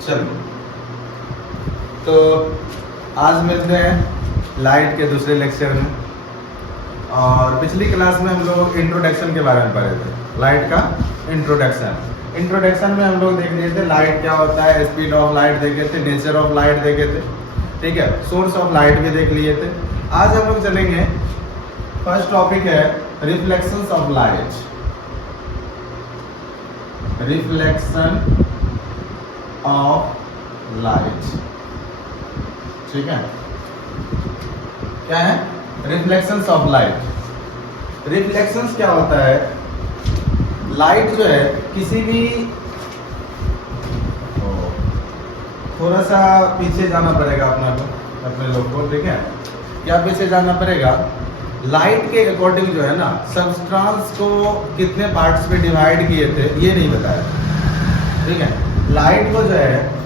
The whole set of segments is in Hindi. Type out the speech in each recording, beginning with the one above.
चलो, तो आज मिलते हैं लाइट के दूसरे लेक्चर में। और पिछली क्लास में हम लोग इंट्रोडक्शन के बारे में पढ़े थे, लाइट का इंट्रोडक्शन में हम लोग देख लिए थे लाइट क्या होता है, स्पीड ऑफ लाइट देखे थे, नेचर ऑफ लाइट देखे थे, ठीक है, सोर्स ऑफ लाइट भी देख लिए थे। आज हम लोग चलेंगे, फर्स्ट टॉपिक है reflections of light. Reflection of light, ठीक है, क्या है रिफ्लेक्शंस ऑफ लाइट। रिफ्लेक्शंस क्या होता है, लाइट जो है किसी भी, थोड़ा सा पीछे जाना पड़ेगा अपने लोग को, ठीक है, क्या पीछे जाना पड़ेगा। लाइट के अकॉर्डिंग जो है ना, सब्सटेंस को कितने पार्ट्स में डिवाइड किए थे ये नहीं बताया, ठीक है। लाइट को जो है,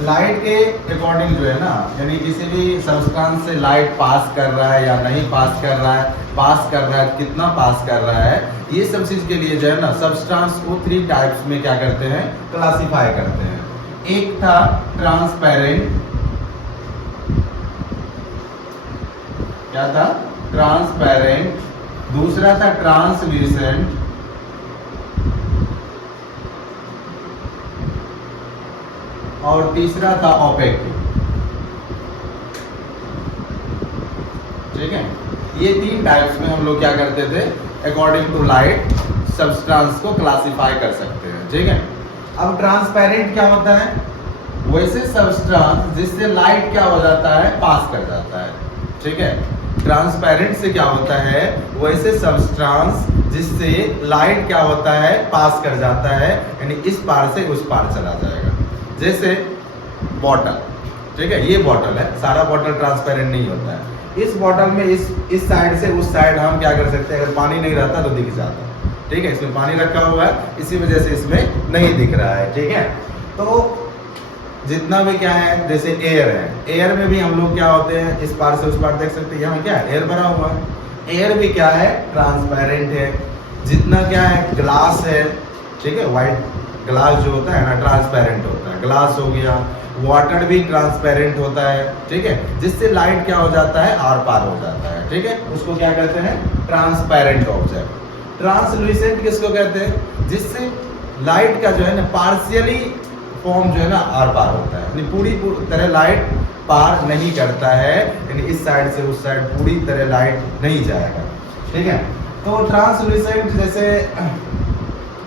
लाइट के अकॉर्डिंग जो है ना, यानी किसी भी सब्सटेंस से लाइट पास कर रहा है या नहीं पास कर रहा है, पास कर रहा है कितना पास कर रहा है, ये सब चीज के लिए जो है ना सब्सटेंस को 3 टाइप्स में क्या करते हैं, क्लासिफाई करते हैं। एक था ट्रांसपेरेंट, क्या था, ट्रांसपेरेंट। दूसरा था ट्रांसल्यूसेंट, और तीसरा था ओपेक, ठीक है। ये 3 टाइप्स में हम लोग क्या करते थे, अकॉर्डिंग टू लाइट सब्सटेंस को क्लासिफाई कर सकते हैं, ठीक है। अब ट्रांसपेरेंट क्या होता है, वैसे सब्सटेंस जिससे लाइट क्या हो जाता है, पास कर जाता है, ठीक है। ट्रांसपेरेंट से क्या होता है, वैसे सब्सटेंस जिससे लाइट क्या होता है, पास कर जाता है, यानी इस पार से उस पार चला जाएगा। जैसे बॉटल, ठीक है, ये बॉटल है, सारा बॉटल ट्रांसपेरेंट नहीं होता है। इस बॉटल में इस साइड से उस साइड हम क्या कर सकते हैं, अगर पानी नहीं रहता तो दिख जाता, ठीक है। इसमें पानी रखा हुआ है, इसी वजह से इसमें नहीं दिख रहा है, ठीक है। तो जितना भी क्या है, जैसे एयर है, एयर में भी हम लोग क्या होते हैं, इस पार से उस पार देख सकते हैं, यहाँ क्या है, एयर भरा हुआ है। एयर भी क्या है, ट्रांसपेरेंट है। जितना क्या है, ग्लास है, ठीक है, व्हाइट ग्लास जो होता है ना, ट्रांसपेरेंट होता है, ग्लास हो गया। वाटर भी ट्रांसपेरेंट होता है, ठीक है, जिससे लाइट क्या हो जाता है, आर पार हो जाता है, ठीक है, उसको क्या कहते हैं, ट्रांसपेरेंट ऑब्जेक्ट। ट्रांसल्यूसेंट किसको कहते हैं, जिससे लाइट का जो है ना पार्शियली फॉर्म जो है ना आर पार होता है, यानी पूरी तरह लाइट पार नहीं करता है, यानी इस साइड से उस साइड पूरी तरह लाइट नहीं जाएगा, ठीक है। तो ट्रांसल्यूसेंट, जैसे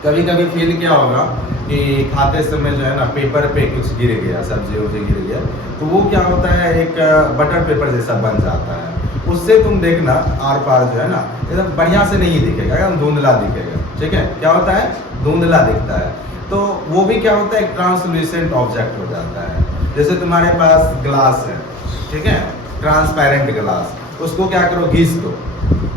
कभी कभी फील क्या होगा कि खाते समय जो है ना पेपर पे कुछ गिर गया, सब्जी उब्जी गिर गया, तो वो क्या होता है, एक बटर पेपर जैसा बन जाता है। उससे तुम देखना आर पार जो है ना एकदम बढ़िया से नहीं दिखेगा, एकदम धुंधला दिखेगा, ठीक है, क्या होता है, धुंधला दिखता है। तो वो भी क्या होता है, एक ट्रांसल्यूसेंट ऑब्जेक्ट हो जाता है। जैसे तुम्हारे पास ग्लास है, ठीक है, ट्रांसपेरेंट ग्लास, उसको क्या करो, घिस दो,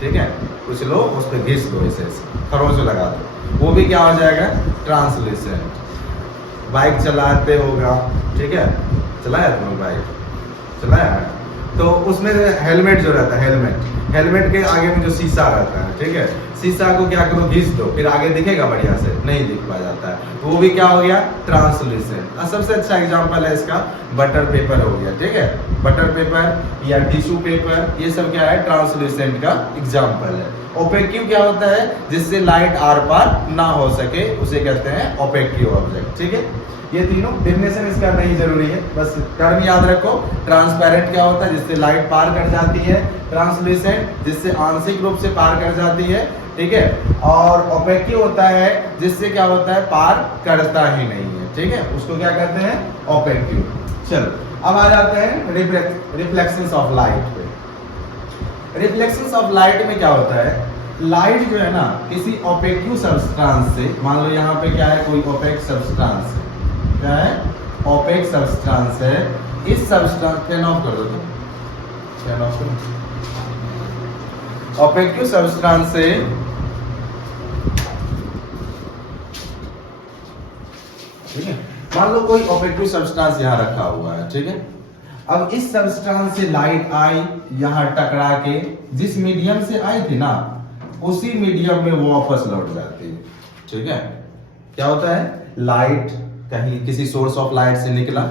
ठीक है, कुछ लो उस पर घिस दो, ऐसे खरोंच लगा दो, वो भी क्या हो जाएगा, ट्रांसल्यूसेंट। बाइक चलाते होगा, ठीक है, चलाया तुमने बाइक, चलाया है, तो उसमें हेलमेट जो रहता है, हेलमेट के आगे में जो शीशा रहता है, ठीक है, शीशा को क्या करो, घिस दो, फिर आगे दिखेगा, बढ़िया से नहीं दिख पा जाता है, तो वो भी क्या हो गया, ट्रांसल्यूसेंट। और सबसे अच्छा एग्जांपल है इसका बटर पेपर हो गया, ठीक है, बटर पेपर या टिश्यू पेपर, ये सब क्या है, ट्रांसल्यूसेंट का एग्जांपल है। ओपेक्यू क्या होता है, जिससे लाइट आर पार ना हो सके, उसे कहते हैं ओपेक्यू ऑब्जेक्ट, ठीक है। ये तीनों डेफिनेशन इसका नहीं जरूरी है, बस टर्म याद रखो। ट्रांसपेरेंट क्या होता है, जिससे लाइट पार कर जाती है, ट्रांसल्यूसेंट जिससे आंशिक रूप से पार कर जाती है, ठीक है, और ओपेक्यू होता है जिससे क्या होता है, पार करता ही नहीं है, ठीक है, उसको क्या कहते हैं, ओपेक्यू। चलो अब आ जाते हैं रिफ्लेक्शंस ऑफ लाइट पे। रिफ्लेक्शंस ऑफ लाइट में क्या होता है, लाइट जो है ना किसी ओपेक्यू सब्सटेंस से, मान लो यहाँ पे क्या है, कोई ओपेक सब्सटेंस है, क्या है, ओपेक सब्सटेंस है, इस सब्सटेंस, फैन ऑफ कर दो, फैन ऑफ करो, ओपेक्यू सब्सटेंस से ठीक है, मान लो कोई ओपेक्यू सब्सटेंस यहाँ रखा हुआ है, ठीक है। अब इस सब्सटेंस से लाइट आई, यहाँ टकरा के जिस मीडियम से आई थी ना, उसी मीडियम में वो वापस लौट जाती है, ठीक है। क्या होता है, लाइट कहीं किसी सोर्स ऑफ लाइट से निकला,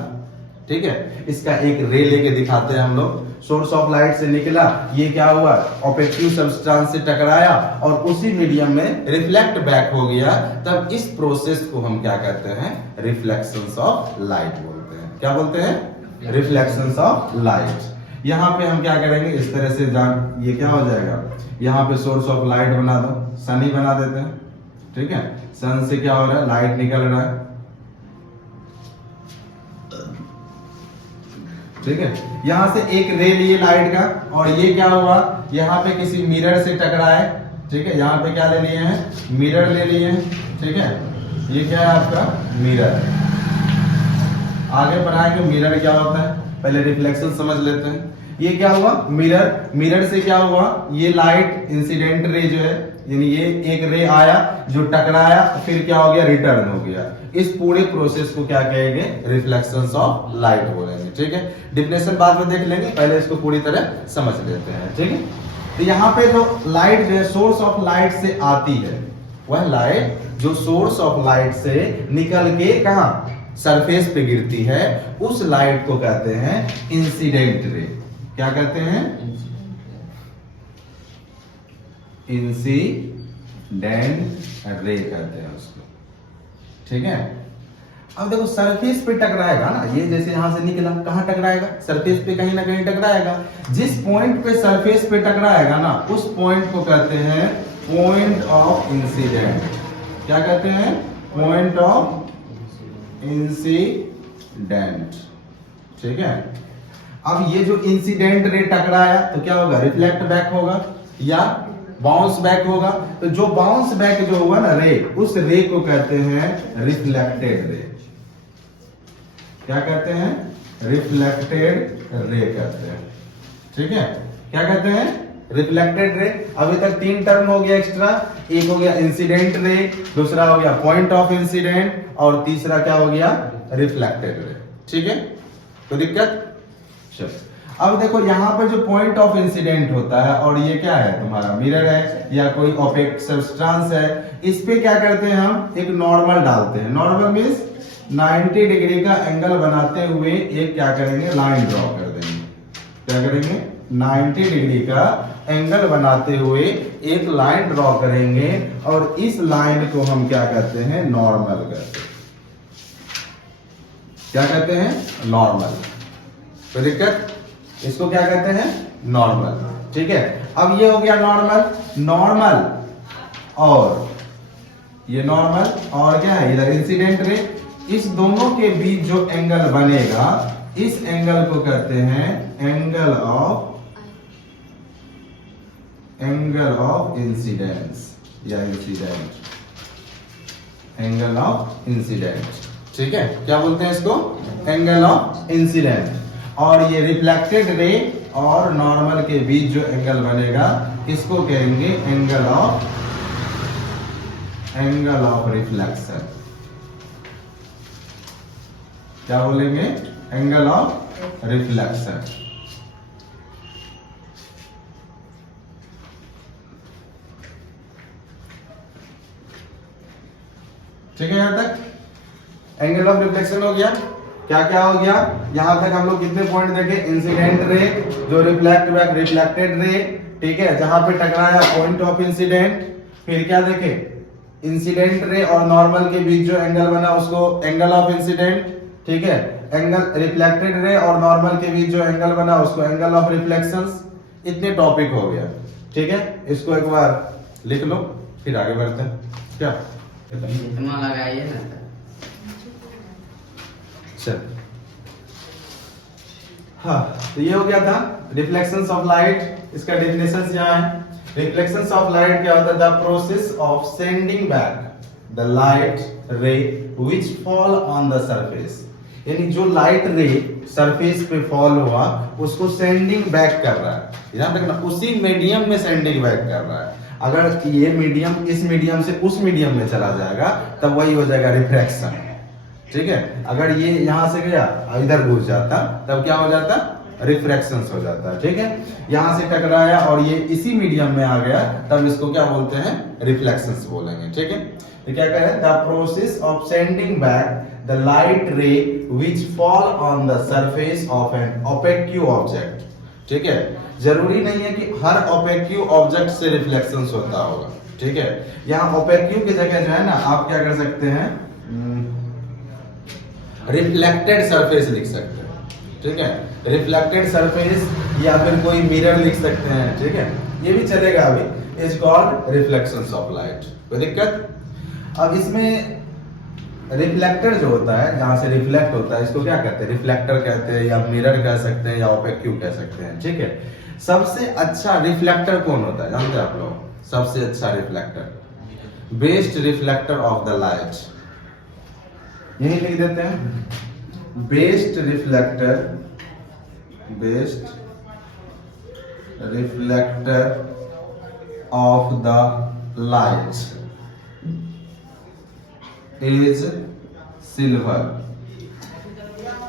ठीक है, इसका एक रे लेके दिखाते हैं हम लोग। सोर्स ऑफ लाइट से निकला, ये क्या हुआ, ऑब्जेक्टिव सब्सटेंस से टकराया और उसी मीडियम में रिफ्लेक्ट बैक हो गया, तब इस प्रोसेस को हम क्या कहते हैं, रिफ्लेक्शंस ऑफ लाइट बोलते हैं। क्या बोलते हैं, रिफ्लेक्शंस ऑफ लाइट। यहाँ पे हम क्या करेंगे, इस तरह से ये क्या हो जाएगा, यहाँ पे सोर्स ऑफ लाइट बना दो, सन ही बना देते हैं, ठीक है, सन से क्या हो रहा है, लाइट निकल रहा है, ठीक है। यहां से एक रे लिए लाइट का और ये क्या हुआ, यहाँ पे किसी मिरर से टकराए, ठीक है, यहाँ पे क्या ले लिए हैं, मिरर ले लिए हैं, ठीक है, ये क्या है आपका मिरर। आगे बढ़ाएंगे, मिरर क्या होता है, पहले रिफ्लेक्शन समझ लेते हैं। ये क्या हुआ, मिरर, मिरर से क्या हुआ, ये लाइट इंसिडेंट रे जो है, यानी ये एक रे आया जो टकराया, फिर क्या हो गया, रिटर्न हो गया। इस पूरे प्रोसेस को क्या कहेंगे, रिफ्लेक्शंस ऑफ लाइट बोलेंगे, ठीक है। डिफिनेशन बाद में देख लेंगे, पहले इसको पूरी तरह समझ लेते हैं, ठीक है। तो यहाँ पे जो लाइट जो सोर्स ऑफ लाइट से आती है, वह लाइट जो सोर्स ऑफ लाइट से निकल के कहा, सरफेस पे गिरती है, उस लाइट को कहते हैं इंसिडेंट रे। क्या कहते हैं, इंसिडेंट रे कहते हैं उसको, ठीक है। अब देखो सरफेस पे टकराएगा ना, ये जैसे यहां से निकला, कहां टकराएगा, सरफेस पे कहीं ना कहीं टकराएगा। जिस पॉइंट पे सरफेस पे टकराएगा ना, उस पॉइंट को कहते हैं पॉइंट ऑफ इंसिडेंट। क्या कहते हैं, पॉइंट ऑफ इंसिडेंट, ठीक है। अब ये जो इंसिडेंट रे टकराया तो क्या होगा, रिफ्लेक्ट बैक होगा या बाउंस बैक होगा। तो जो बाउंस बैक जो हुआ ना रे, उस रे को कहते हैं रिफ्लेक्टेड रे। क्या कहते हैं, रिफ्लेक्टेड रे कहते हैं, ठीक है। क्या कहते हैं, रिफ्लेक्टेड रे। अभी तक 3 टर्म हो गया एक्स्ट्रा, एक हो गया इंसिडेंट रे, दूसरा हो गया पॉइंट ऑफ इंसिडेंट, और तीसरा क्या हो गया, रिफ्लेक्टेड रे, ठीक है। तो दिक्कत, अब देखो यहाँ पे जो पॉइंट ऑफ इंसिडेंट होता है, और ये क्या है, तुम्हारा मिरर है या कोई ऑब्जेक्ट सब्सटेंस है, इस पे क्या करते हैं, हम एक नॉर्मल डालते हैं। नॉर्मल मींस 90 डिग्री का एंगल बनाते हुए एक क्या करेंगे, लाइन ड्रॉ कर देंगे। क्या करेंगे, 90 डिग्री का एंगल बनाते हुए एक लाइन ड्रॉ करेंगे, और इस लाइन को हम क्या कहते हैं, नॉर्मल कहते हैं। क्या कहते हैं, नॉर्मल। तो दिक्कत, इसको क्या कहते हैं, नॉर्मल, ठीक है। अब ये हो गया नॉर्मल, नॉर्मल और ये नॉर्मल, और क्या है इधर इंसिडेंट रे। इस दोनों के बीच जो एंगल बनेगा, इस एंगल को कहते हैं एंगल ऑफ इंसिडेंस या इंसिडेंट, एंगल ऑफ इंसिडेंट, ठीक है। क्या बोलते हैं इसको, एंगल ऑफ इंसिडेंट। और ये रिफ्लेक्टेड रे और नॉर्मल के बीच जो एंगल बनेगा, इसको कहेंगे एंगल ऑफ रिफ्लेक्शन। क्या बोलेंगे, एंगल ऑफ रिफ्लेक्शन, ठीक है। यहां तक एंगल ऑफ रिफ्लेक्शन हो गया। क्या क्या हो गया, यहां तक हम लोग कितने पॉइंट देखे, इंसिडेंट रे, जो रिफ्लेक्ट बैक, रिफ्लेक्टेड रे, ठीक है, जहां पे टकराया पॉइंट ऑफ इंसिडेंट। फिर क्या देखे, इंसिडेंट रे और नॉर्मल के बीच जो एंगल बना उसको एंगल ऑफ इंसिडेंट, ठीक है। एंगल रिफ्लेक्टेड रे और नॉर्मल के बीच जो एंगल बना उसको एंगल ऑफ रिफ्लेक्शंस। इतने टॉपिक हो गया, ठीक है। इसको एक बार लिख लो, फिर आगे बढ़ते हैं। क्या लगाइए ना, चल, हाँ, तो ये हो गया था रिफ्लेक्शंस ऑफ लाइट। इसका डेफिनेशन यहाँ है। रिफ्लेक्शंस ऑफ लाइट क्या होता है, the process of sending back the light रे which fall on the surface. यानी जो लाइट रे सरफेस पे फॉल हुआ, उसको सेंडिंग बैक कर रहा है। ध्यान रखना, उसी मीडियम में सेंडिंग बैक कर रहा है। अगर ये मीडियम इस मीडियम से उस मीडियम में चला जाएगा, तब वही हो जाएगा रिफ्रैक्शन, ठीक है। अगर ये यहां से गया इधर घुस जाता, तब क्या हो जाता, रिफ्रैक्शंस हो जाता है, ठीक है। यहां से टकराया और ये इसी मीडियम में आ गया, तब इसको क्या बोलते हैं, रिफ्लेक्शंस बोलेंगे, ठीक है। तो क्या कह रहे हैं, the process of sending back the light ray which fall on the surface of an opaque object. ठीक है, जरूरी नहीं है कि हर ओपेक्यू ऑब्जेक्ट से रिफ्लेक्शंस होता होगा। ठीक है, यहाँ ओपेक्यू की जगह जो है ना आप क्या कर सकते हैं, रिफ्लेक्टेड सरफेस लिख सकते हैं। ठीक है, रिफ्लेक्टेड सरफेस या फिर कोई मिरर लिख सकते हैं। ठीक है, ये भी चलेगा। अभी is called reflections of light, कोई दिक्कत? अब इसमें रिफ्लेक्टर जो होता है, जहां से रिफ्लेक्ट होता है, इसको क्या कहते हैं, रिफ्लेक्टर कहते हैं या मिरर कह सकते हैं या ओपेक्यू कह सकते हैं। ठीक है, सबसे अच्छा रिफ्लेक्टर कौन होता है जानते हैं आप लोग? सबसे अच्छा reflector, best reflector of the light, यही लिख देते हैं, best reflector, best reflector of the light is silver.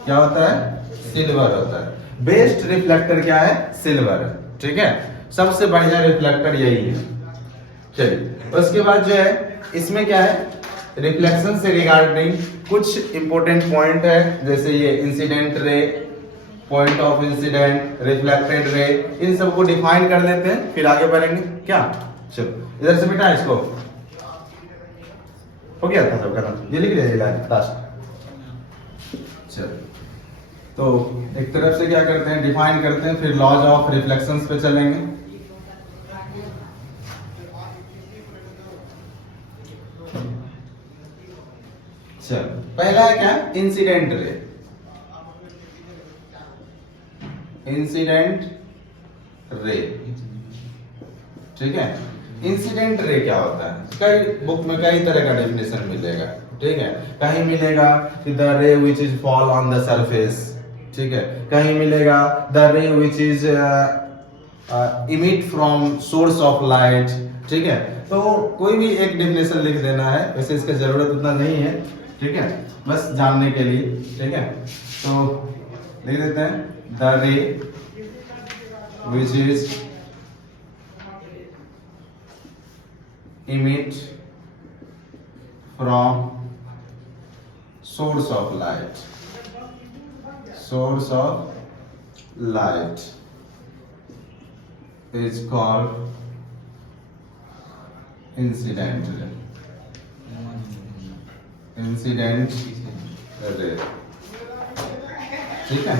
क्या होता है? सिल्वर होता है। बेस्ट रिफ्लेक्टर क्या है? सिल्वर। ठीक है, सबसे बढ़िया रिफ्लेक्टर यही है। चलिए, उसके बाद जो है इसमें क्या है, रिफ्लेक्शन से रिगार्डिंग कुछ इंपॉर्टेंट पॉइंट है, जैसे ये incident ray, point of incident, reflected ray, इन सबको डिफाइन कर लेते हैं, फिर आगे बढ़ेंगे। क्या? चलो इधर से बेटा इसको हो गया था सबका नाम, ये लिख लीजिए लास्ट। चलो, तो एक तरफ से क्या करते हैं, डिफाइन करते हैं, फिर लॉज ऑफ रिफ्लेक्शंस पे चलेंगे। चलो, पहला है क्या, इंसिडेंट रे। इंसिडेंट रे, ठीक है, इंसिडेंट रे क्या होता है? कई बुक में कई तरह का डेफिनेशन मिलेगा। ठीक है, कहीं मिलेगा कि द रे which is fall on the surface. ठीक है, कहीं मिलेगा द रे which is emit from source of light. ठीक है, तो कोई भी एक डेफिनेशन लिख देना है, वैसे इसका जरूरत उतना नहीं है। ठीक है, बस जानने के लिए। ठीक है, तो लिख देते हैं द रे which is emit from source of light, source of light is called incident ray, incident ray। ठीक है,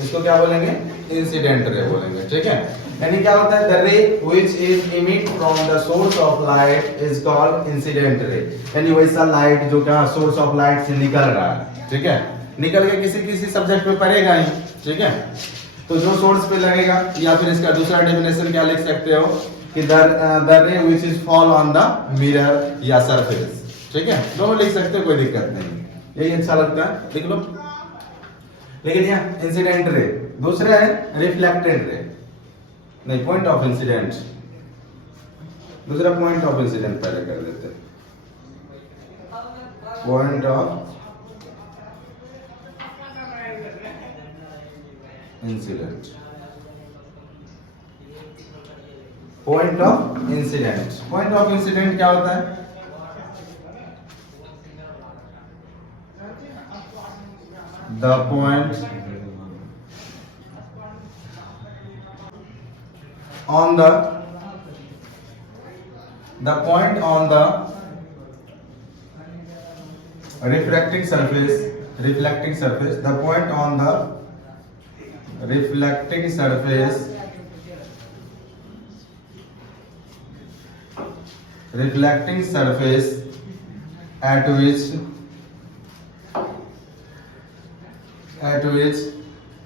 इसको क्या बोलेंगे, इंसिडेंट रे बोलेंगे। ठीक है, यानी क्या होता है, द रे which is emit from the source of light is called incident ray, यानी वैसा लाइट जो क्या सोर्स ऑफ लाइट से निकल रहा है। ठीक है, निकल के किसी किसी सब्जेक्ट पे पड़ेगा ही। ठीक है, तो जो सोर्स पे लगेगा, या फिर इसका दूसरा डेफिनेशन क्या लिख सकते हो कि द रे which is fall on the mirror या सरफेस। ठीक है, दोनों लिख सकते हो, कोई दिक्कत नहीं, यही अच्छा लगता है, लिख लो। लेकिन यहाँ इंसिडेंट रे, दूसरा है रिफ्लेक्टेड रे, नहीं पॉइंट ऑफ इंसिडेंट, दूसरा पॉइंट ऑफ इंसिडेंट पहले कर देते हैं, point of incident, point of incident. Point of incident क्या होता है, the point on the reflecting surface, the point on the reflecting surface at which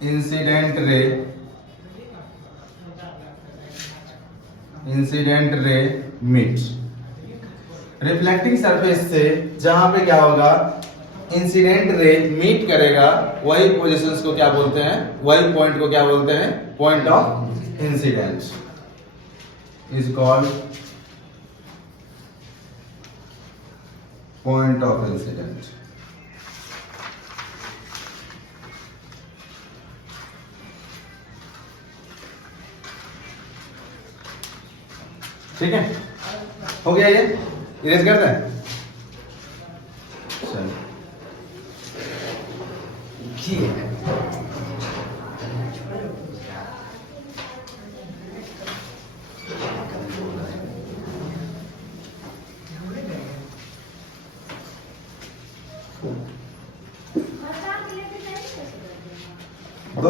incident ray meets। Reflecting surface से जहां पे क्या होगा, इंसिडेंट रे मीट करेगा, वही पोजीशंस को क्या बोलते हैं, वही पॉइंट को क्या बोलते हैं, point of incident is called point of incident. ठीक है, हो गया, ये इरेज करते हैं। चलो, दो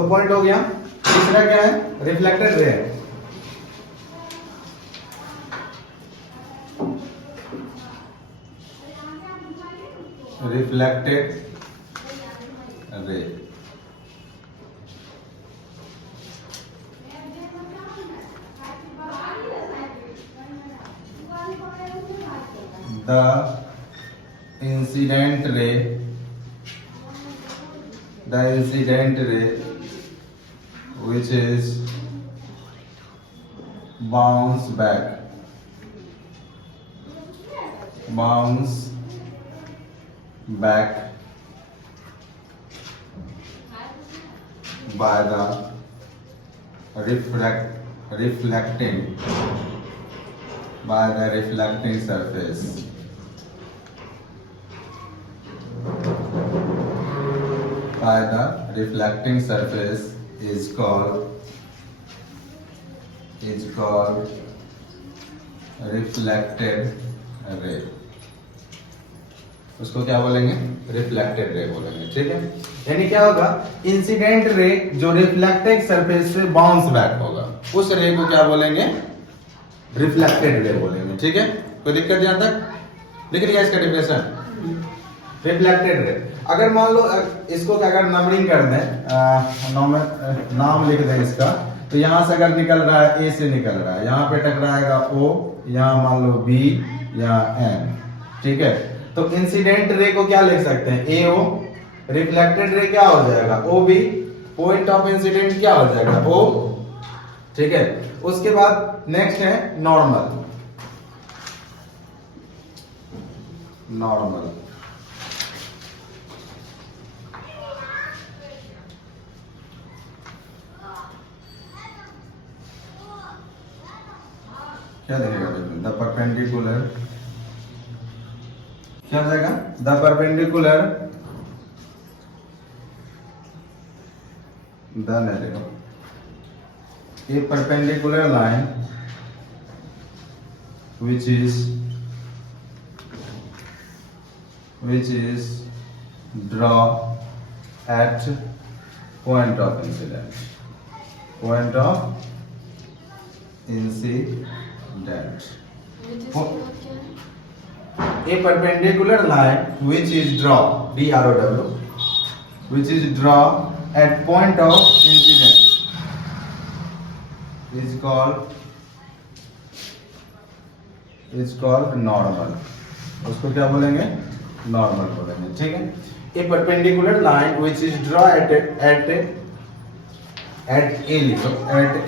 पॉइंट हो गया। तीसरा क्या है? Reflected ray. Reflected ray the incident ray which is bounce back by the reflecting surface. By the reflecting surface is called reflected ray. उसको क्या बोलेंगे? रिफ्लेक्टेड रे बोलेंगे। ठीक है, यानी क्या होगा? इंसिडेंट रे जो रिफ्लेक्टेड सरफेस से बाउंस बैक होगा, उस रे को क्या बोलेंगे? रिफ्लेक्टेड रे बोलेंगे। ठीक है, कोई दिक्कत यहां तक? लिख लिया इसका डेफिनेशन? Reflected ray. अगर मान लो इसको अगर नंबरिंग कर दें, नाम लिख दें इसका, तो यहां से अगर निकल रहा है, ए से निकल रहा है, यहां पे टकराएगा ओ, यहां मान लो बी, यहां एन। ठीक है, तो इंसिडेंट रे को क्या लिख सकते हैं? ए ओ। रिफ्लेक्टेड रे क्या हो जाएगा? O B. Point of incident क्या हो जाएगा? ओ। ठीक है, उसके बाद नेक्स्ट है नॉर्मल। क्या देखेगा? द परपेंडिकुलर, क्या हो जाएगा? The perpendicular, a perpendicular line which is draw at point of incident. A perpendicular line which is draw, D-R-O-W, which is draw at point of incident is called normal. उसको क्या बोलेंगे? नॉर्मल बोलेंगे। ठीक है, a perpendicular line which is draw at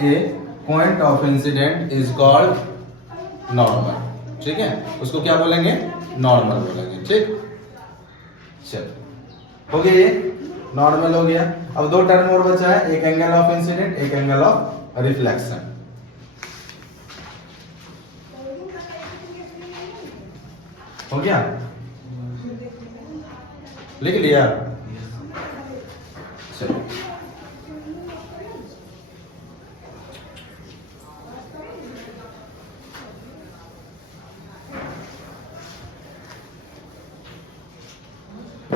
a point of incident is called normal. ठीक है, उसको क्या बोलेंगे? नॉर्मल बोलेंगे। ठीक, चलो हो गया, ये नॉर्मल हो गया। अब दो टर्म और बचा है, एक एंगल ऑफ इंसिडेंट, एक एंगल ऑफ रिफ्लेक्शन। हो गया? लिख लिया? चलो,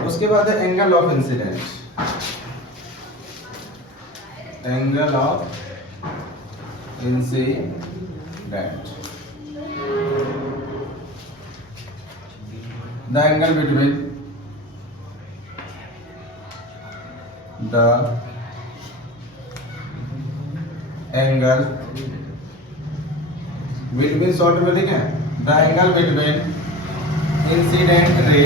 उसके बाद है angle of incident. Angle of incident, the angle between short में लिखे, the angle between incident ray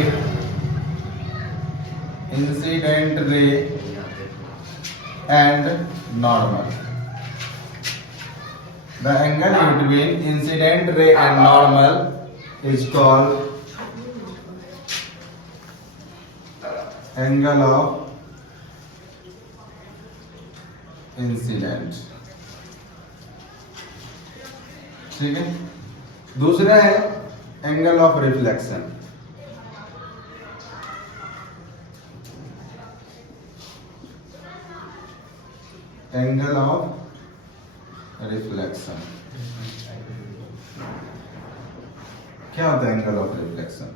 and normal. The angle between incident ray and normal is called angle of incident. ठीक है, दूसरा है angle of reflection. Angle of reflection. क्या होता है एंगल ऑफ रिफ्लेक्शन?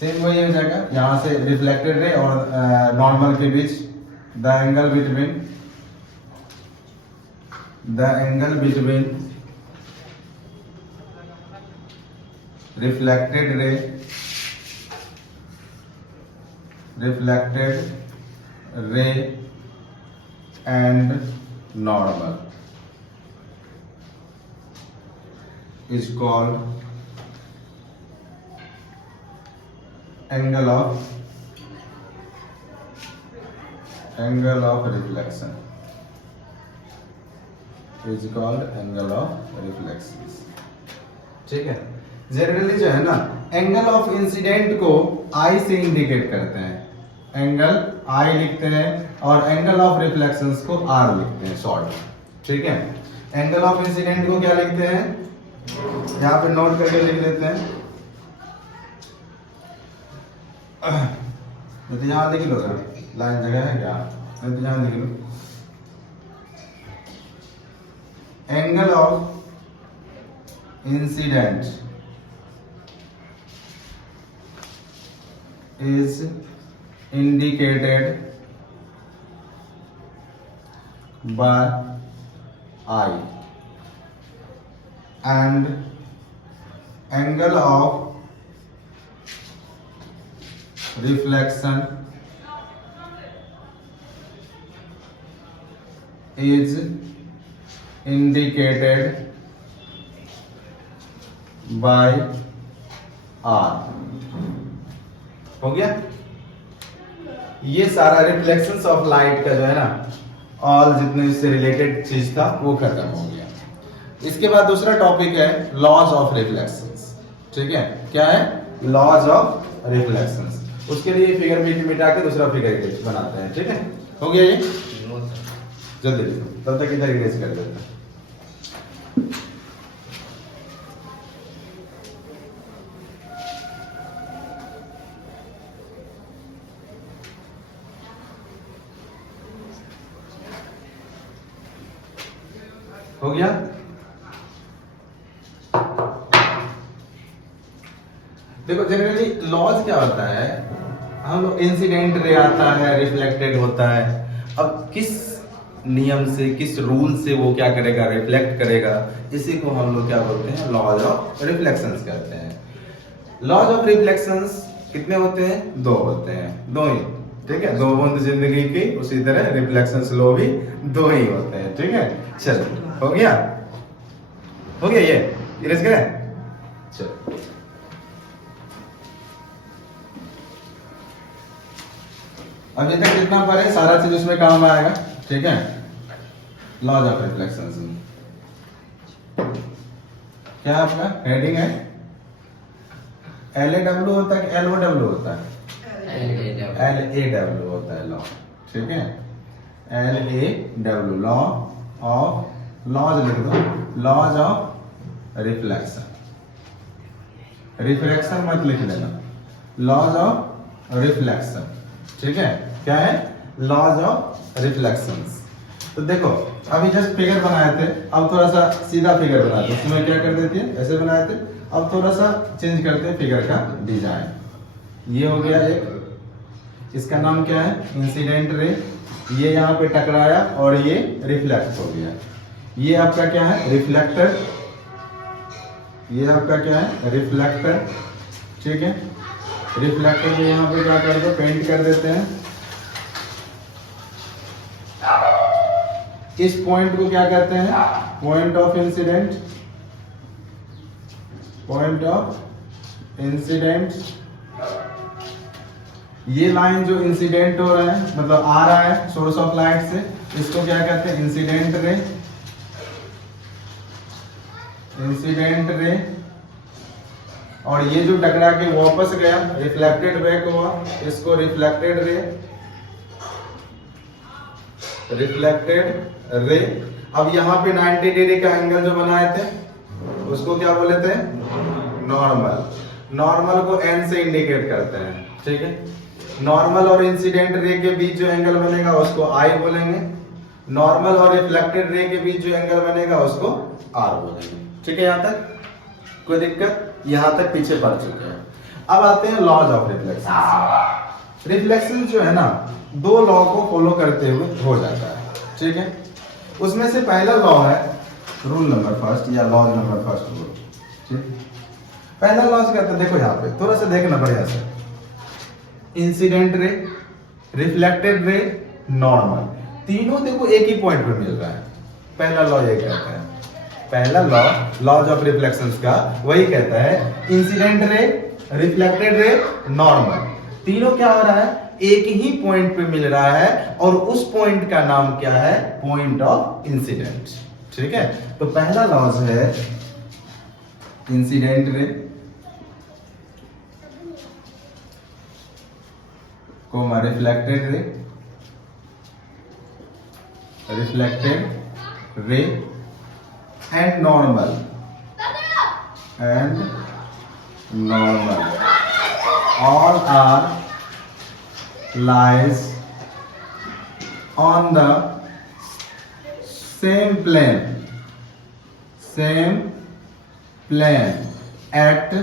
सेम वही हो जाएगा, यहां से रिफ्लेक्टेड रे और नॉर्मल के बीच the angle between reflected ray and normal is called angle of reflection, is called angle of reflection। ठीक है, जनरली जो है ना एंगल ऑफ इंसिडेंट को आई से इंडिकेट करते हैं, एंगल आई लिखते हैं और एंगल ऑफ रिफ्लेक्शंस को आर लिखते हैं शॉर्ट। ठीक है, एंगल ऑफ इंसिडेंट को क्या लिखते हैं, यहाँ पे नोट करके लिख लेते हैं, तो यहाँ लिख लो, लाइन जगह है क्या, तो यहाँ लिख लो, angle of incidence is indicated by I and angle of reflection is indicated by R। हो गया, ये सारा रिफ्लेक्शंस ऑफ लाइट का जो है ना ऑल जितने इससे रिलेटेड चीज था वो खत्म हो गया। इसके बाद दूसरा टॉपिक है लॉज ऑफ रिफ्लेक्शंस। ठीक है, क्या है, लॉज ऑफ रिफ्लेक्शंस। उसके लिए फिगर मिटा के दूसरा फिगर बनाते हैं। ठीक है, हो गया ये, जल्दी लिखो, तब तक इधर इरेज कर देते हैं। हो गया, देखो जनरली लॉज क्या होता है, हम लोग इंसिडेंट रे आता है, रिफ्लेक्टेड होता है, अब किस नियम से, किस रूल से वो क्या करेगा, रिफ्लेक्ट करेगा, इसी को हम लोग क्या बोलते हैं, लॉज ऑफ रिफ्लेक्शंस कहते हैं। लॉज ऑफ रिफ्लेक्शंस कितने होते हैं, दो होते हैं, दो ही। ठीक है, दो बूंद जिंदगी की, उसी तरह रिफ्लेक्शंस लॉ भी दो ही होते हैं। ठीक है, चलो हो गया, हो गया, ये इरेज करें, चलो अभी तक जितना पढ़े सारा चीज उसमें काम आएगा। ठीक है, लॉज ऑफ रिफ्लेक्शंस क्या आपका हेडिंग है, LAW होता है कि LOW होता है, LAW होता है लॉ। ठीक है, LAW लॉ ऑफ, लॉज लिख दो, लॉज ऑफ रिफ्लेक्शन, रिफ्लेक्शन मत लिख लेना, लॉज ऑफ रिफ्लेक्शन। ठीक है, क्या है, लॉज ऑफ रिफ्लेक्शंस। तो देखो अभी जस्ट फिगर बनाए थे, अब थोड़ा सा सीधा फिगर बनाते हैं, उसमें क्या कर देती है, ऐसे बनाए थे, अब थोड़ा सा चेंज करते हैं फिगर का डिजाइन। ये हो गया एक, इसका नाम क्या है, इंसिडेंट रे, ये यहाँ पे टकराया और ये रिफ्लेक्ट हो गया। ये आपका क्या है, रिफ्लेक्टर, ये आपका क्या है, रिफ्लेक्टर। ठीक है, रिफ्लेक्टर में यहाँ पे क्या कर दो, पेंट कर देते हैं। इस पॉइंट को क्या कहते हैं, point of incident, point of incident. ये लाइन जो इंसिडेंट हो रहा है, मतलब आ रहा है सोर्स ऑफ लाइट से, इसको क्या कहते हैं, इंसिडेंट रे, इंसिडेंट रे। और ये जो टकरा के वापस गया, रिफ्लेक्टेड बैक हुआ, इसको रिफ्लेक्टेड रे, रिफ्लेक्टेड रे। अब यहाँ पे 90 डिग्री का एंगल जो बनाए थे उसको क्या बोले थे, नॉर्मल। नॉर्मल को एन से इंडिकेट करते हैं। ठीक है, नॉर्मल और इंसिडेंट रे के बीच जो एंगल बनेगा उसको आई बोलेंगे, नॉर्मल और रिफ्लेक्टेड रे के बीच जो एंगल बनेगा उसको आर बोलेंगे। ठीक है, यहां तक कोई दिक्कत? यहां तक पीछे पड़ चुके हैं। अब आते हैं लॉज ऑफ रिफ्लेक्शन। रिफ्लेक्शन जो है ना, दो लॉ को फॉलो करते हुए हो जाता है। ठीक है, उसमें से पहला लॉ है रूल नंबर फर्स्ट या लॉज नंबर फर्स्ट रूल। ठीक, पहला लॉ कहता है, देखो यहाँ पे थोड़ा सा देखना बढ़िया से, incident ray, reflected ray, normal, तीनों देखो एक ही पॉइंट पे मिल रहा है। पहला लॉ ये कहता है, पहला लॉ लॉज ऑफ रिफ्लेक्शंस का वही कहता है, इंसिडेंट रे, रिफ्लेक्टेड रे, नॉर्मल, तीनों क्या हो रहा है, एक ही पॉइंट पे मिल रहा है और उस पॉइंट का नाम क्या है, पॉइंट ऑफ इंसिडेंट। ठीक है, तो पहला लॉज है incident ray comma reflected ray and normal all are lies on the same plane at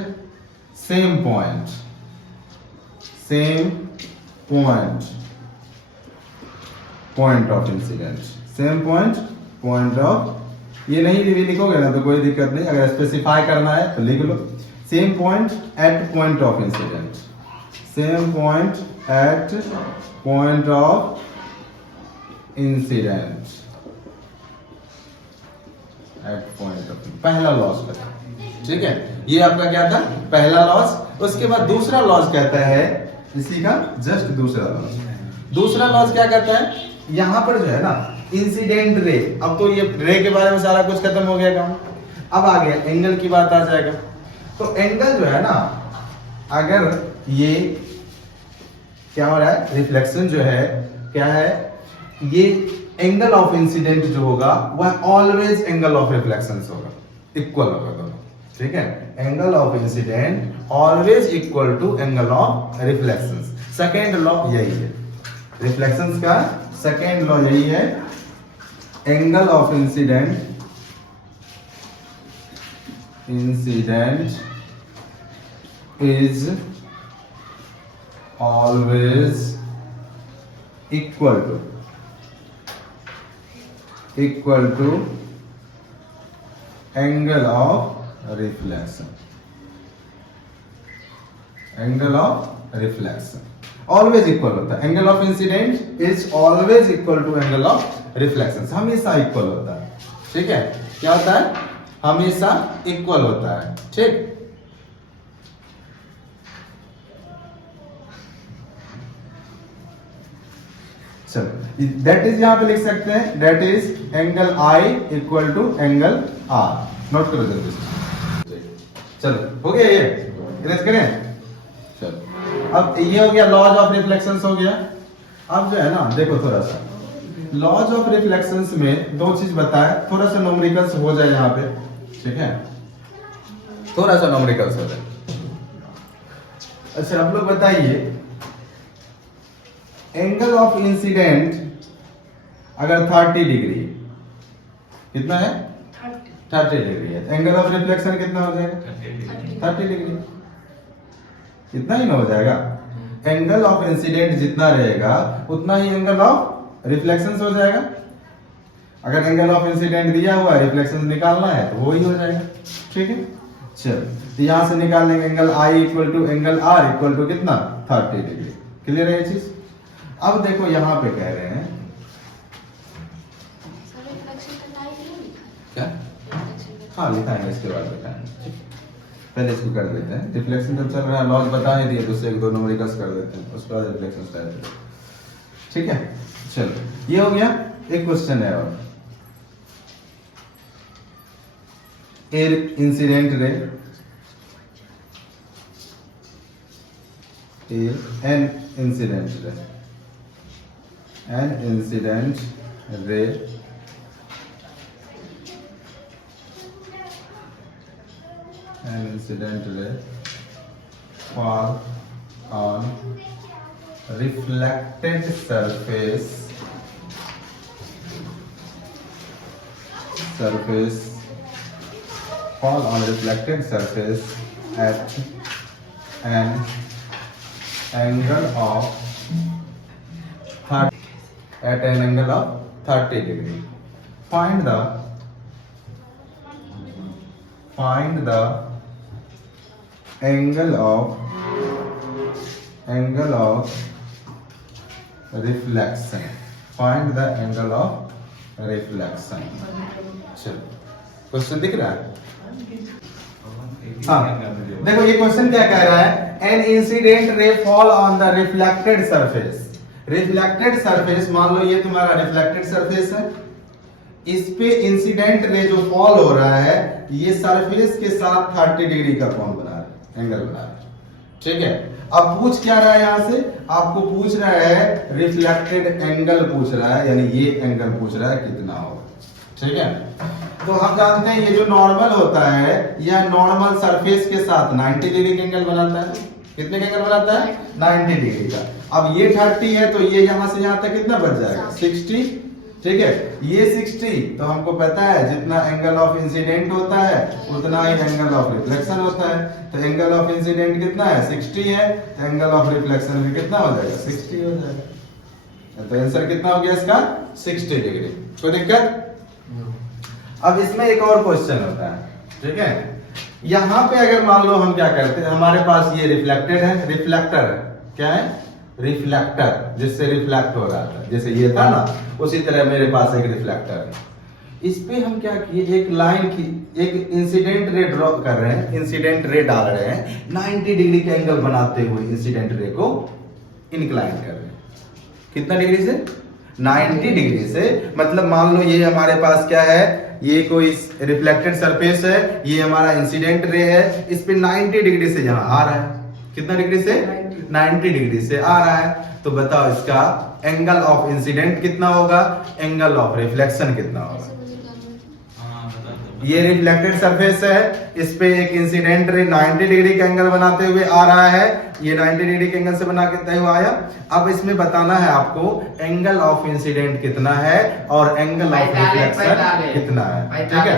same point of incidence, same point of, ये नहीं भी लिखोगे ना तो कोई दिक्कत नहीं, अगर स्पेसिफाई करना है तो लिख लो, same point at point of incidence, same point at point of incidence, at point of, पहला लॉस बता। ठीक है, ये आपका क्या था, पहला लॉस। उसके बाद दूसरा लॉस कहता है, इसी का जस्ट दूसरा लॉस, दूसरा लॉस क्या कहता है, यहां पर जो है ना इंसिडेंट रे, अब तो ये रे के बारे में सारा कुछ खत्म हो गया काम, अब आ गया एंगल की बात आ जाएगा। तो एंगल जो है ना, अगर ये क्या हो रहा है, रिफ्लेक्शन जो है क्या है, ये एंगल ऑफ इंसिडेंट जो होगा वह ऑलवेज एंगल ऑफ रिफ्लेक्शन होगा, इक्वल होगा दोनों। ठीक है, angle of incident always equal to angle of reflection. Second law यही है, रिफ्लेक्शंस का सेकेंड लॉ यही है, angle of incident is always equal to angle of reflection, angle of reflection always equal होता है, angle of incident is always equal to angle of reflection, हमेशा इक्वल होता है। ठीक है, क्या होता है, हमेशा इक्वल होता है। ठीक, चलो दैट इज यहां पे लिख सकते हैं, that is angle I equal to angle R, note करो जल्दी। चलो हो गया, ये इरेज करें। चलो अब ये हो गया लॉज ऑफ रिफ्लेक्शंस हो गया। अब जो है ना देखो, थोड़ा सा लॉज ऑफ रिफ्लेक्शंस में दो चीज बताए, थोड़ा सा न्यूमेरिकल्स हो जाए यहाँ पे। ठीक है, थोड़ा सा न्यूमेरिकल्स हो जाए। अच्छा आप लोग बताइए, एंगल ऑफ इंसिडेंट अगर 30 डिग्री, कितना है 30 डिग्री है, एंगल ऑफ रिफ्लेक्शन कितना हो जाएगा 30 डिग्री, इतना ही ना हो जाएगा। एंगल ऑफ इंसिडेंट जितना रहेगा उतना ही एंगल ऑफ रिफ्लेक्शन हो जाएगा। अगर एंगल ऑफ इंसिडेंट दिया हुआ है, रिफ्लेक्शन निकालना है तो वो ही हो जाएगा। ठीक है, चलो तो यहां से निकाल लेंगे angle I equal to angle R equal to कितना 30 डिग्री। क्लियर है ये चीज। अब देखो यहां पे कह रहे हैं क्या, हाँ लिखाएंगे इसके बाद बताएंगे, पहले इसको कर देते हैं। रिफ्लेक्शन जब चल रहा है, लॉज बता ही दिए तो उससे एक दो न्यूमेरिकल्स कर देते हैं, उसके बाद रिफ्लेक्शन स्टार्ट। ठीक है, चलो ये हो गया। एक क्वेश्चन है और, incident ray an incident ray fall on reflected surface fall on reflected surface at an angle of 30 degree. Find the angle of reflection. Find the angle of reflection. चलो क्वेश्चन दिख रहा है? हाँ देखो ये क्वेश्चन क्या कह रहा है, an incident ray fall on the reflected surface. Reflected surface मान लो ये तुम्हारा रिफ्लेक्टेड सरफेस है, इस पे इंसिडेंट रे जो फॉल हो रहा है ये सरफेस के साथ 30 डिग्री का कोण बना रहा है, एंगल बना रहा है। ठीक है, अब पूछ क्या रहा है यहां से, आपको पूछ रहा है रिफ्लेक्टेड एंगल पूछ रहा है, यानी ये एंगल पूछ रहा है कितना होगा। ठीक है, तो हम जानते हैं ये जो नॉर्मल होता है यह नॉर्मल सरफेस के साथ 90 डिग्री का एंगल बनाता है। कितने का एंगल बनाता है? 90 डिग्री का। अब ये 30 है तो ये यहां से यहां तक कितना बच जाएगा? 60। ठीक है, ये 60 तो हमको पता है जितना एंगल ऑफ इंसिडेंट होता है उतना ही एंगल ऑफ रिफ्लेक्शन होता है। तो एंगल ऑफ इंसिडेंट कितना है? 60 है, तो एंगल ऑफ रिफ्लेक्शन भी कितना हो जाएगा? 60 हो जाएगा। तो आंसर कितना हो गया इसका? 60 डिग्री। कोई दिक्कत? अब इसमें एक और क्वेश्चन होता है। ठीक है, यहां पे अगर मान लो हम क्या करते हैं, हमारे पास ये रिफ्लेक्टेड है, रिफ्लेक्टर क्या है? रिफ्लेक्टर, जिससे रिफ्लेक्ट हो रहा था, जैसे ये था ना, उसी तरह मेरे पास एक रिफ्लेक्टर है। इस पे हम क्या किए, एक लाइन की एक इंसिडेंट रे ड्रॉ कर रहे हैं, इंसिडेंट रे डाल रहे हैं, 90 डिग्री का एंगल बनाते हुए इंसिडेंट रे को इंक्लाइन कर रहे हैं। कितना डिग्री से? 90 डिग्री से। मतलब मान लो ये हमारे पास क्या है, ये कोई रिफ्लेक्टेड सरफेस है, ये हमारा इंसिडेंट रे है, इस पे 90 डिग्री से यहाँ आ रहा है। कितना डिग्री से? 90 डिग्री से आ रहा है। तो बताओ इसका एंगल ऑफ इंसिडेंट कितना होगा, एंगल ऑफ रिफ्लेक्शन कितना होगा? ये रिफ्लेक्टेड सरफेस है, इस पे एक इंसिडेंट रे 90 डिग्री का एंगल बनाते हुए आ रहा है, ये 90 डिग्री के एंगल से बना के तय हुआ आया। अब इसमें बताना है आपको एंगल ऑफ इंसिडेंट कितना है और एंगल ऑफ रिफ्लेक्शन कितना है। ठीक है,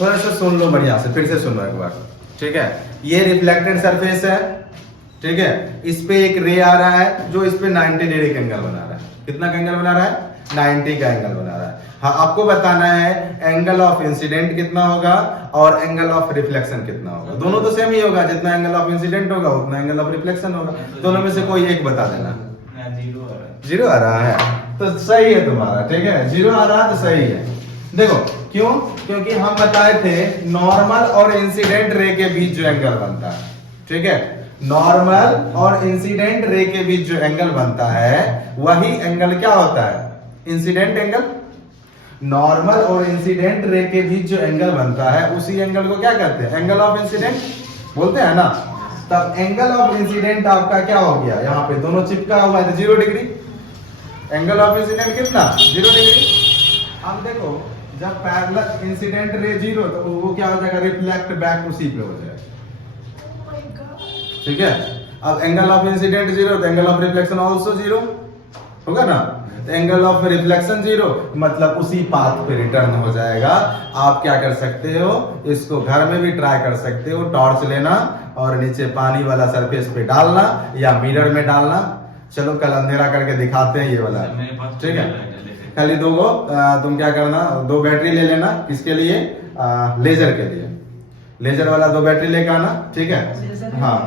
थोड़ा सा सुन लो बढ़िया से, फिर से सुनो एक बार। ठीक है, ये रिफ्लेक्टेड सरफेस है। ठीक है, इस पे एक रे आ रहा है जो इस पे 90 डिग्री का एंगल बना रहा है। कितना का एंगल बना रहा है? 90 का एंगल बना रहा है। हाँ, आपको बताना है एंगल ऑफ इंसिडेंट कितना होगा और एंगल ऑफ रिफ्लेक्शन कितना होगा। दोनों तो सेम ही होगा, जितना एंगल ऑफ इंसिडेंट होगा उतना एंगल ऑफ रिफ्लेक्शन होगा। दोनों में से कोई एक बता देना। जीरो आ रहा है तो सही है तुम्हारा। ठीक है, जीरो आ रहा है तो सही है। देखो क्यों, क्योंकि हम बताए थे नॉर्मल और इंसिडेंट रे के बीच जो एंगल बनता है, ठीक है, नॉर्मल और इंसिडेंट रे के बीच जो एंगल बनता है वही एंगल क्या होता है? Incident angle. नॉर्मल और इंसिडेंट रे के बीच जो एंगल बनता है उसी एंगल को क्या कहते हैं? एंगल ऑफ इंसिडेंट बोलते हैं ना। तब एंगल ऑफ इंसिडेंट आपका क्या हो गया, यहाँ पे दोनों चिपका हुआ है तो 0 डिग्री। एंगल ऑफ इंसिडेंट कितना? 0 डिग्री। अब देखो जब पैरेलल इंसिडेंट रे 0 तो वो क्या हो जाएगा? रिफ्लेक्ट बैक उसी पे हो जाएगा। ठीक है, अब एंगल ऑफ इंसिडेंट 0 तो एंगल ऑफ रिफ्लेक्शन आल्सो 0 होगा ना। तो एंगल ऑफ रिफ्लेक्शन 0 मतलब उसी पाथ पे रिटर्न हो जाएगा। आप क्या कर सकते हो, इसको घर में भी ट्राई कर सकते हो। टॉर्च लेना और नीचे पानी वाला सरफेस पे डालना या मिरर में डालना। चलो कल अंधेरा करके दिखाते हैं ये वाला। ठीक है, खाली दो गो तुम क्या करना, 2 बैटरी ले लेना। किसके लिए? लेजर के लिए। लेजर वाला 2 बैटरी लेकर आना। ठीक है, हाँ,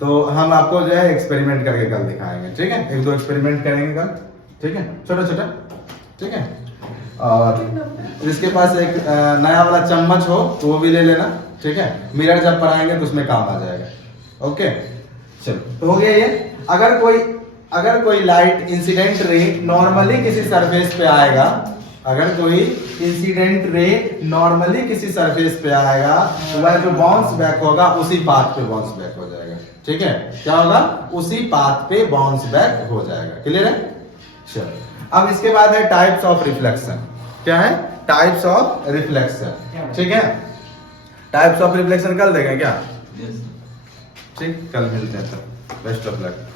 तो हम आपको जो है एक्सपेरिमेंट करके कल दिखाएंगे। ठीक है, 1-2 एक्सपेरिमेंट करेंगे कल। ठीक है, छोटा छोटा। ठीक है, और जिसके पास एक नया वाला चम्मच हो तो वो भी ले लेना। ठीक है, मिरर जब पढ़ाएंगे तो उसमें काम आ जाएगा। ओके, चलो तो हो गया ये। अगर कोई लाइट इंसिडेंट रे नॉर्मली किसी सरफेस पे आएगा, अगर कोई इंसिडेंट रे नॉर्मली किसी सरफेस पे आएगा तो वह जो बाउंस बैक होगा उसी पाथ पे बाउंस बैक हो जाएगा। ठीक है, क्या होगा? उसी पाथ पे बाउंस बैक हो जाएगा। क्लियर है? चलो, अब इसके बाद है टाइप्स ऑफ रिफ्लेक्शन। क्या है? Types of reflection. ठीक है, टाइप्स ऑफ रिफ्लेक्शन कल देखें क्या? ठीक, कल मिलते हैं, बेस्ट ऑफ लक।